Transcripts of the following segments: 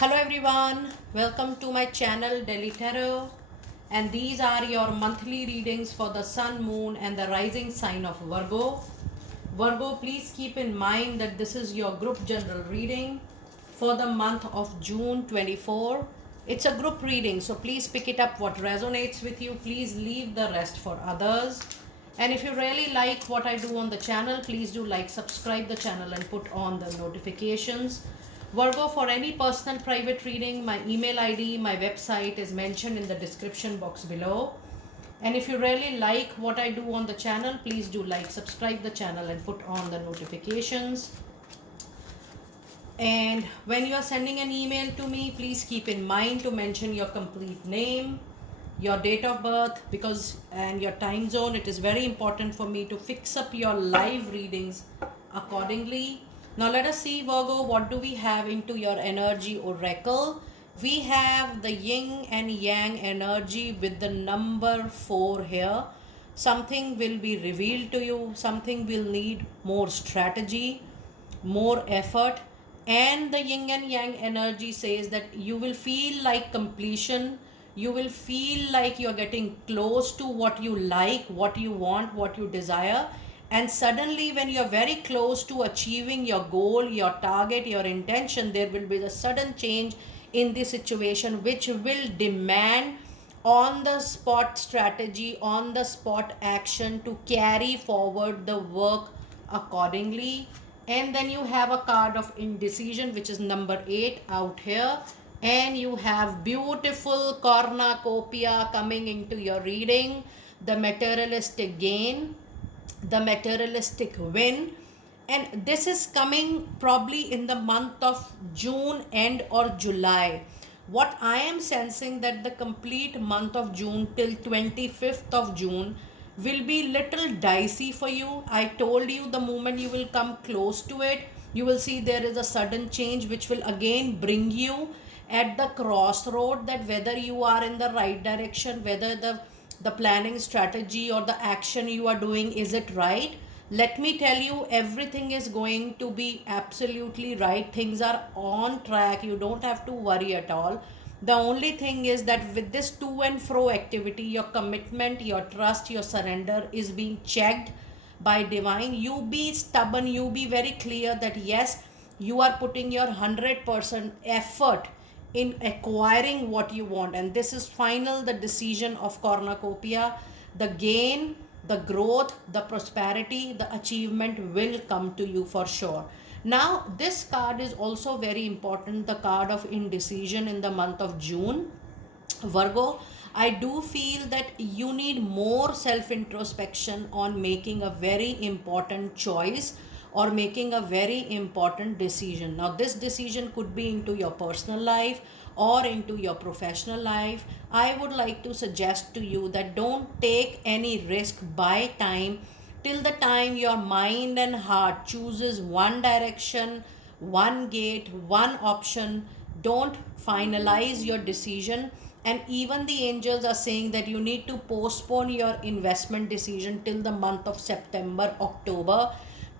Hello everyone, welcome to my channel Delhi Tarot, and these are your monthly readings for the sun, moon and the rising sign of Virgo. Virgo, please keep in mind that this is your group general reading for the month of June 24. It's a group reading, so please pick it up what resonates with you. Please leave the rest for others. And if you really like what I do on the channel, please do like, subscribe the channel and put on the notifications. Virgo, for any personal private reading, my email ID, my website is mentioned in the description box below. And if you really like what I do on the channel, please do like, subscribe the channel and put on the notifications. And when you are sending an email to me, please keep in mind to mention your complete name, your date of birth, and your time zone. It is very important for me to fix up your live readings accordingly. Now let us see, Virgo, what do we have into your energy oracle. We have the yin and yang energy with the number 4 here. Something will be revealed to you, something will need more strategy, more effort. And the yin and yang energy says that you will feel like completion, you will feel like you're getting close to what you like, what you want, what you desire. And suddenly when you're very close to achieving your goal, your target, your intention, there will be a sudden change in the situation which will demand on the spot strategy, on the spot action to carry forward the work accordingly. And then you have a card of indecision, which is number 8 out here. And you have beautiful cornucopia coming into your reading, the materialistic gain, the materialistic win. And this is coming probably in the month of June end or July. What I am sensing that the complete month of June till 25th of June will be little dicey for you. I told you the moment you will come close to it, you will see there is a sudden change which will again bring you at the crossroad, that whether you are in the right direction, whether the planning strategy or the action you are doing, is it right. Let me tell you, everything is going to be absolutely right. Things are on track, you don't have to worry at all. The only thing is that with this to and fro activity, your commitment, your trust, your surrender is being checked by divine. You be stubborn, you be very clear that yes, you are putting your 100% effort in acquiring what you want. And this is final, the decision of cornucopia. The gain, the growth, the prosperity, the achievement will come to you for sure. Now this card is also very important, the card of indecision in the month of June. Virgo, I do feel that you need more self introspection on making a very important choice or making a very important decision. Now, this decision could be into your personal life or into your professional life. I would like to suggest to you that don't take any risk, buy time till the time your mind and heart chooses one direction, one gate, one option. Don't finalize your decision. And even the angels are saying that you need to postpone your investment decision till the month of September, October,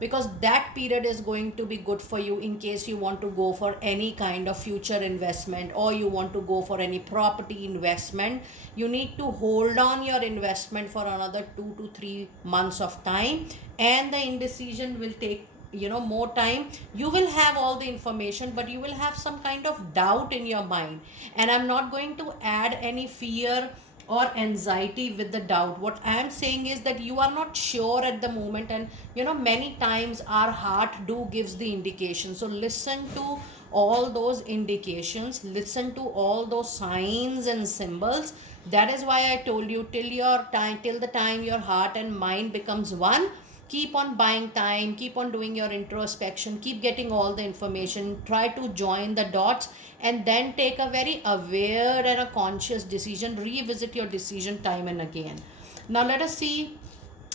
because that period is going to be good for you in case you want to go for any kind of future investment or you want to go for any property investment. You need to hold on your investment for another 2 to 3 months of time, and the indecision will take more time. You will have all the information, but you will have some kind of doubt in your mind, and I'm not going to add any fear or anxiety with the doubt. What I am saying is that you are not sure at the moment, and many times our heart do gives the indication. So listen to all those indications, listen to all those signs and symbols. That is why I told you, till the time your heart and mind becomes one, keep on buying time, keep on doing your introspection, keep getting all the information, try to join the dots, and then take a very aware and a conscious decision. Revisit your decision time and again. Now let us see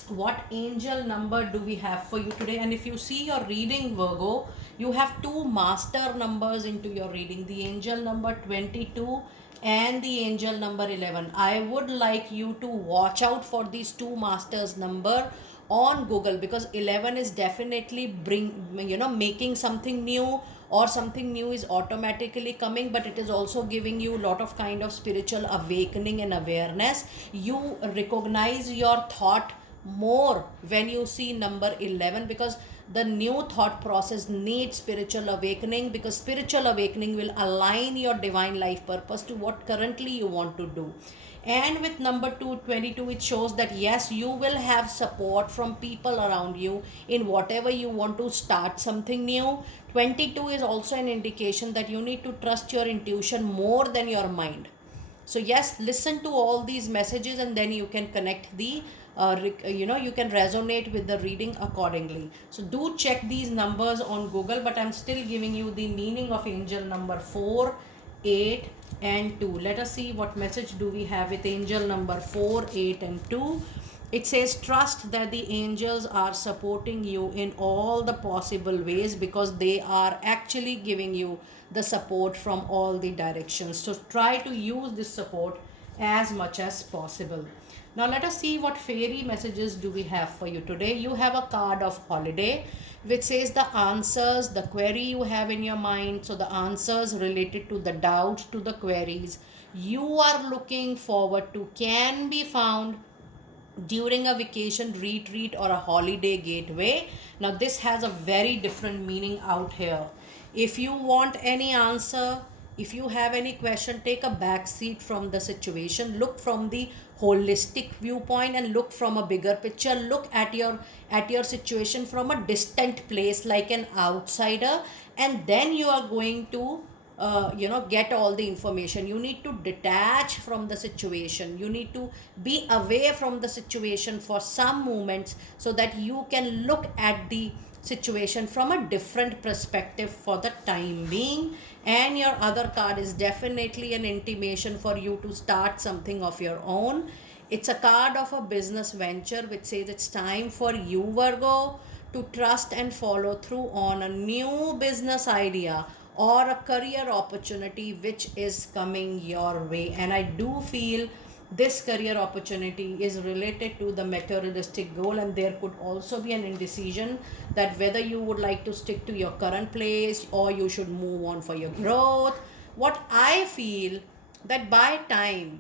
what angel number do we have for you today. And if you see your reading, Virgo, you have two master numbers into your reading, the angel number 22 and the angel number 11. I would like you to watch out for these two masters number on Google, because 11 is definitely making something new or something new is automatically coming, but it is also giving you a lot of kind of spiritual awakening and awareness. You recognize your thought more when you see number 11, because the new thought process needs spiritual awakening, because spiritual awakening will align your divine life purpose to what currently you want to do. And with number 222, it shows that yes, you will have support from people around you in whatever you want to start something new. 22 is also an indication that you need to trust your intuition more than your mind. So yes, listen to all these messages and then you can connect the you can resonate with the reading accordingly. So do check these numbers on Google, but I'm still giving you the meaning of angel number 4, 8 and 2. Let us see what message do we have with angel number 4, 8 and 2. It says, trust that the angels are supporting you in all the possible ways, because they are actually giving you the support from all the directions. So try to use this support as much as possible. Now let us see what fairy messages do we have for you today. You have a card of holiday which says the answers, the query you have in your mind. So the answers related to the doubts, to the queries you are looking forward to, can be found during a vacation retreat or a holiday gateway. Now this has a very different meaning out here. If you want any answer, if you have any question, take a back seat from the situation, look from the holistic viewpoint and look from a bigger picture. Look at your situation from a distant place like an outsider, and then you are going to get all the information. You need to detach from the situation, you need to be away from the situation for some moments, so that you can look at the situation from a different perspective for the time being. And your other card is definitely an intimation for you to start something of your own. It's a card of a business venture which says it's time for you, Virgo, to trust and follow through on a new business idea or a career opportunity which is coming your way. And I do feel this career opportunity is related to the materialistic goal, and there could also be an indecision that whether you would like to stick to your current place or you should move on for your growth. What I feel, that by time,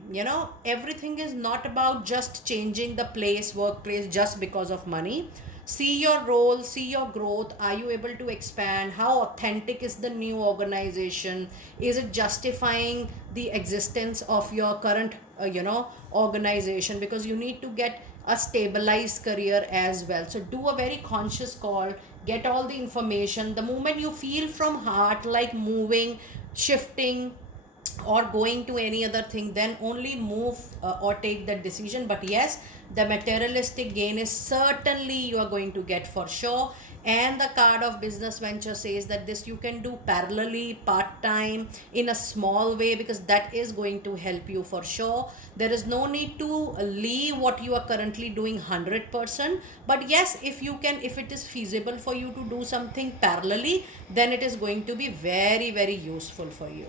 everything is not about just changing the place, workplace, just because of money. See your role, see your growth. Are you able to expand? How authentic is the new organization? Is it justifying the existence of your current organization? Because you need to get a stabilized career as well. So do a very conscious call, get all the information. The moment you feel from heart like moving, shifting, or going to any other thing, then only move or take that decision. But yes, the materialistic gain is certainly you are going to get for sure. And the card of business venture says that this you can do parallelly, part time, in a small way, because that is going to help you for sure. There is no need to leave what you are currently doing 100%, but yes, if you can, if it is feasible for you to do something parallelly, then it is going to be very, very useful for you.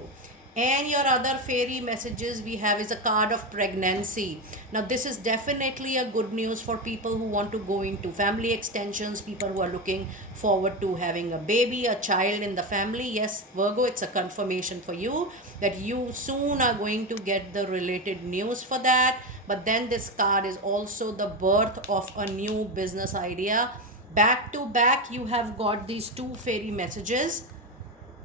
And your other fairy messages we have is a card of pregnancy. Now this is definitely a good news for people who want to go into family extensions, people who are looking forward to having a baby, a child in the family. Yes, Virgo, it's a confirmation for you that you soon are going to get the related news for that. But then this card is also the birth of a new business idea. Back to back, you have got these two fairy messages,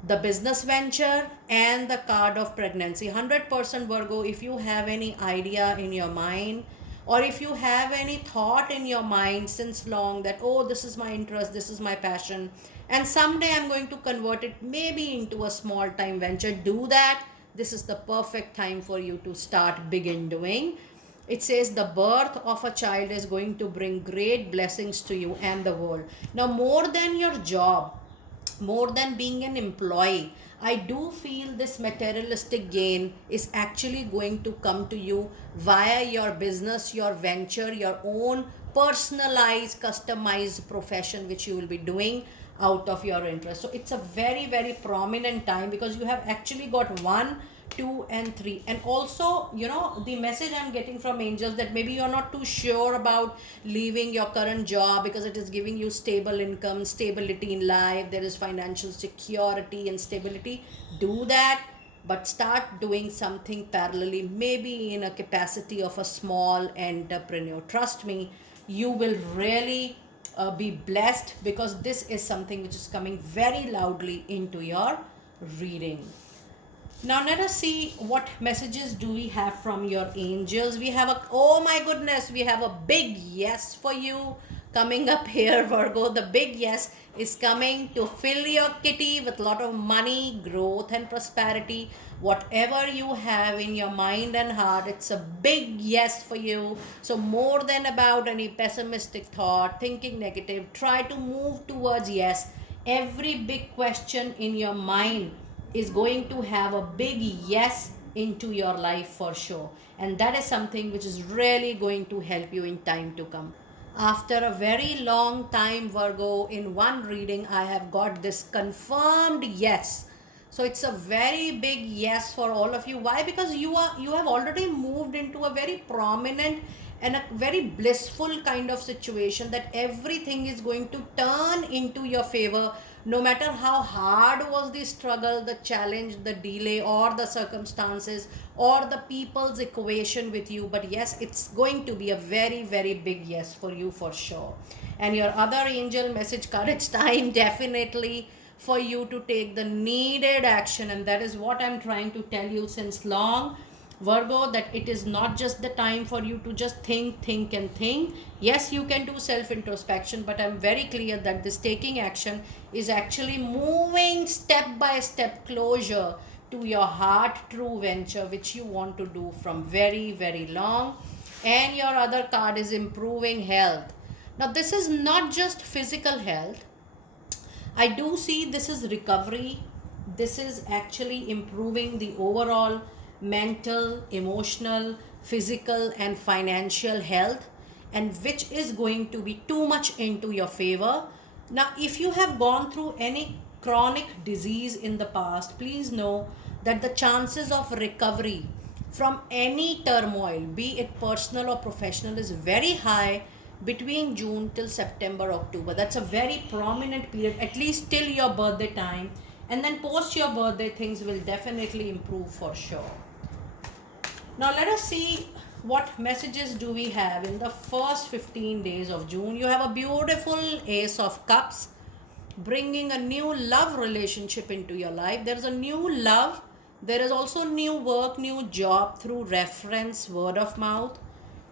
the business venture and the card of pregnancy. 100% Virgo, if you have any idea in your mind, or if you have any thought in your mind since long that, oh, this is my interest, this is my passion, and someday I'm going to convert it maybe into a small time venture, do that. This is the perfect time for you to start, begin doing. It says the birth of a child is going to bring great blessings to you and the world. Now, more than your job, more than being an employee, I do feel this materialistic gain is actually going to come to you via your business, your venture, your own personalized, customized profession which you will be doing. out of your interest. So it's a very, very prominent time because you have actually got 1, 2, and 3. And also, the message I'm getting from angels that maybe you're not too sure about leaving your current job because it is giving you stable income, stability in life, there is financial security and stability. Do that, but start doing something parallelly, maybe in a capacity of a small entrepreneur. Trust me, you will really be blessed because this is something which is coming very loudly into your reading. Now let us see what messages do we have from your angels. We have oh my goodness, we have a big yes for you coming up here, Virgo. The big yes is coming to fill your kitty with a lot of money, growth, and prosperity. Whatever you have in your mind and heart, it's a big yes for you. So more than about any pessimistic thought, thinking negative, try to move towards yes. Every big question in your mind is going to have a big yes into your life for sure, and that is something which is really going to help you in time to come. After a very long time, Virgo, in one reading I have got this confirmed yes. So it's a very big yes for all of you. Why? Because you have already moved into a very prominent and a very blissful kind of situation that everything is going to turn into your favor, no matter how hard was the struggle, the challenge, the delay, or the circumstances, or the people's equation with you. But yes, it's going to be a very, very big yes for you for sure. And your other angel message card, it's time definitely for you to take the needed action, and that is what I'm trying to tell you since long, Virgo, that it is not just the time for you to just think and think. Yes, you can do self introspection, but I'm very clear that this taking action is actually moving step by step closer to your heart true venture, which you want to do from very, very long. And your other card is improving health. Now, this is not just physical health. I do see this is recovery. This is actually improving the overall mental, emotional, physical, and financial health, and which is going to be too much into your favor. Now, if you have gone through any chronic disease in the past, please know that the chances of recovery from any turmoil, be it personal or professional, is very high between June till September, October. That's a very prominent period, at least till your birthday time. And then post your birthday, things will definitely improve for sure. Now let us see what messages do we have in the first 15 days of June. You have a beautiful Ace of Cups, bringing a new love relationship into your life. There's a new love. There is also new work, new job through reference, word of mouth.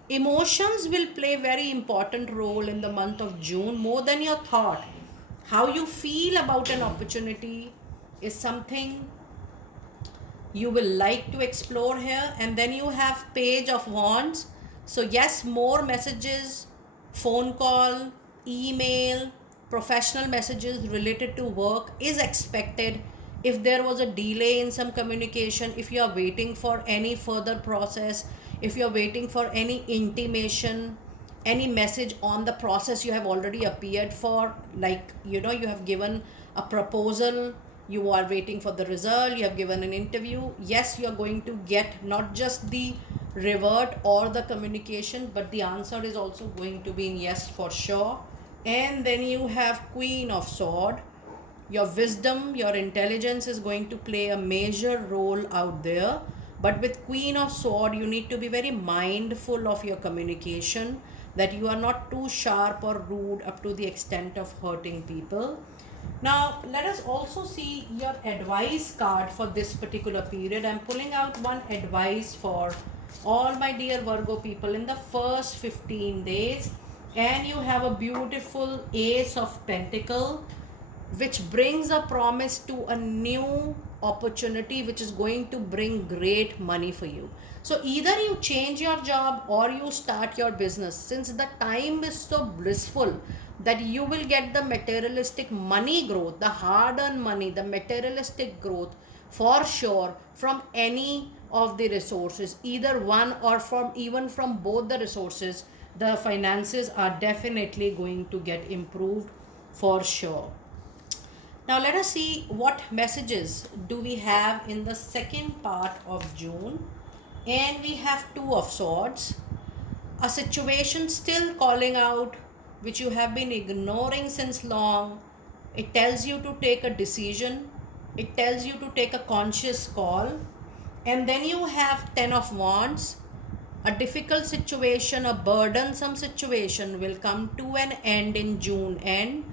Emotions will play very important role in the month of June more than your thought. How you feel about an opportunity is something you will like to explore here. And then you have Page of Wands. So yes, more messages, phone call, email, professional messages related to work is expected. If there was a delay in some communication, if you are waiting for any further process, if you're waiting for any intimation, any message on the process you have already appeared for, like you have given a proposal, you are waiting for the result, you have given an interview, yes, you are going to get not just the revert or the communication, but the answer is also going to be in yes for sure. And then you have Queen of Sword. Your wisdom, your intelligence is going to play a major role out there. But with Queen of Sword, you need to be very mindful of your communication, that you are not too sharp or rude up to the extent of hurting people. Now, let us also see your advice card for this particular period. I'm pulling out one advice for all my dear Virgo people in the first 15 days. And you have a beautiful Ace of Pentacle, which brings a promise to a new opportunity which is going to bring great money for you. So either you change your job or you start your business, since the time is so blissful that you will get the materialistic money growth, the hard earned money, the materialistic growth for sure from any of the resources, either one or from even from both the resources. The finances are definitely going to get improved for sure. Now let us see what messages do we have in the second part of June. And we have Two of Swords, a situation still calling out which you have been ignoring since long. It tells you to take a decision, it tells you to take a conscious call. And then you have Ten of Wands. A difficult situation, a burdensome situation will come to an end in June end.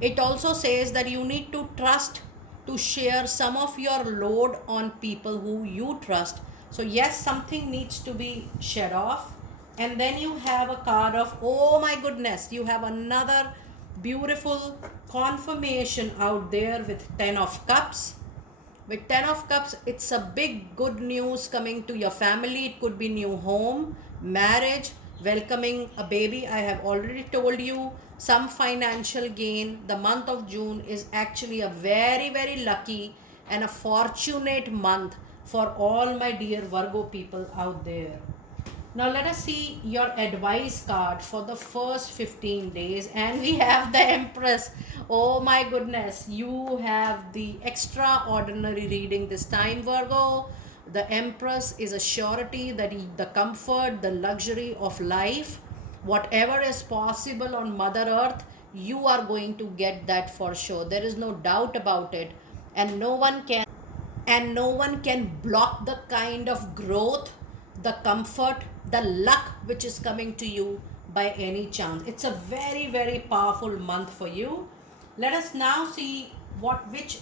It also says that you need to trust to share some of your load on people who you trust. So, yes, something needs to be shed off. And then you have a card of, oh my goodness, you have another beautiful confirmation out there with Ten of Cups. With Ten of Cups, it's a big good news coming to your family. It could be new home, marriage, welcoming a baby. I have already told you some financial gain. The month of June is actually a very, very lucky and a fortunate month for all my dear Virgo people out there. Now let us see your advice card for the first 15 days, and we have the Empress. Oh my goodness, you have the extraordinary reading this time, Virgo. The Empress is a surety that the comfort, the luxury of life, whatever is possible on Mother Earth, you are going to get that for sure. There is no doubt about it, and no one can block the kind of growth, the comfort, the luck which is coming to you by any chance. It's a very, very powerful month for you. Let us now see which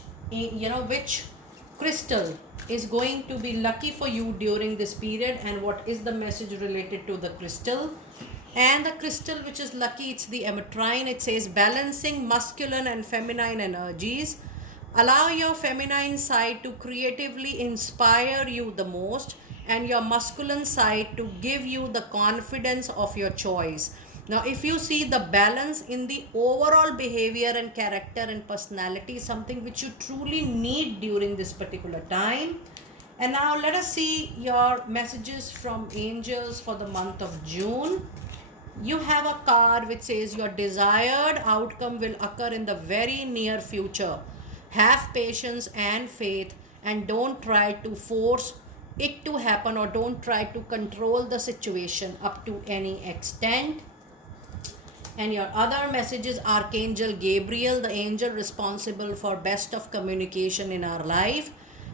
crystal is going to be lucky for you during this period, and what is the message related to the crystal. And the crystal which is lucky, it's the ametrine. It says balancing masculine and feminine energies. Allow your feminine side to creatively inspire you the most, and your masculine side to give you the confidence of your choice. Now, if you see the balance in the overall behavior and character and personality, something which you truly need during this particular time. And now let us see your messages from angels for the month of June. You have a card which says your desired outcome will occur in the very near future. Have patience and faith, and don't try to force it to happen, or don't try to control the situation up to any extent. And your other message is Archangel Gabriel, the angel responsible for best of communication in our life.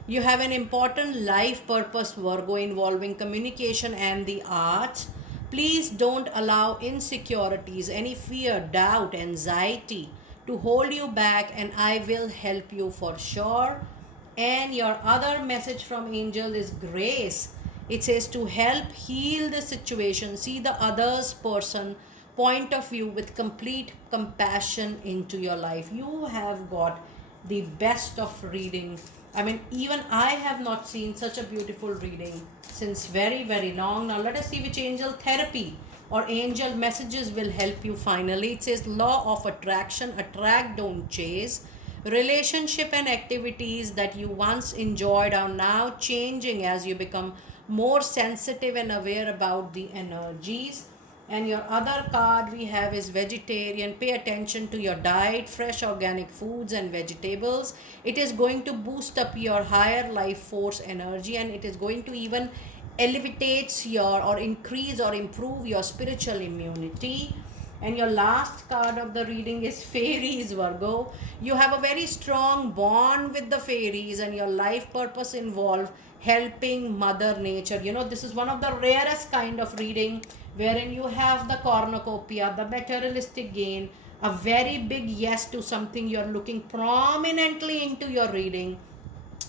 You have an important life purpose, Virgo, involving communication and the arts. Please don't allow insecurities, any fear, doubt, anxiety to hold you back, and I will help you for sure. And your other message from angel is grace. It says to help heal the situation, see the other's person point of view with complete compassion into your life. You have got the best of reading. I mean, even I have not seen such a beautiful reading since very, very long. Now let us see which angel therapy or angel messages will help you finally. It says law of attraction, attract, don't chase. Relationship and activities that you once enjoyed are now changing as you become more sensitive and aware about the energies. And your other card we have is vegetarian. Pay attention to your diet, fresh organic foods and vegetables. It is going to boost up your higher life force energy, and it is going to even elevates your or increase or improve your spiritual immunity. And your last card of the reading is fairies, Virgo. You have a very strong bond with the fairies, and your life purpose involves helping Mother Nature. You know, this is one of the rarest kind of reading wherein you have the cornucopia, the materialistic gain, a very big yes to something you're looking prominently into your reading,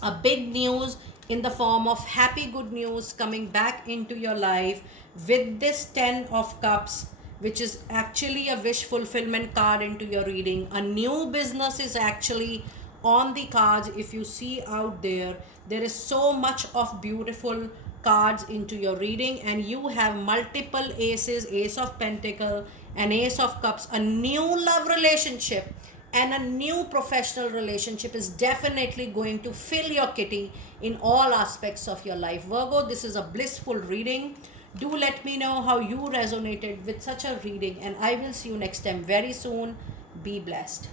a big news in the form of happy good news coming back into your life with this 10 of cups, which is actually a wish fulfillment card into your reading. A new business is actually on the cards. If you see out there, there is so much of beautiful cards into your reading, and you have multiple aces, ace of pentacle and ace of cups. A new love relationship and a new professional relationship is definitely going to fill your kitty in all aspects of your life. Virgo, this is a blissful reading. Do let me know how you resonated with such a reading, and I will see you next time very soon. Be blessed.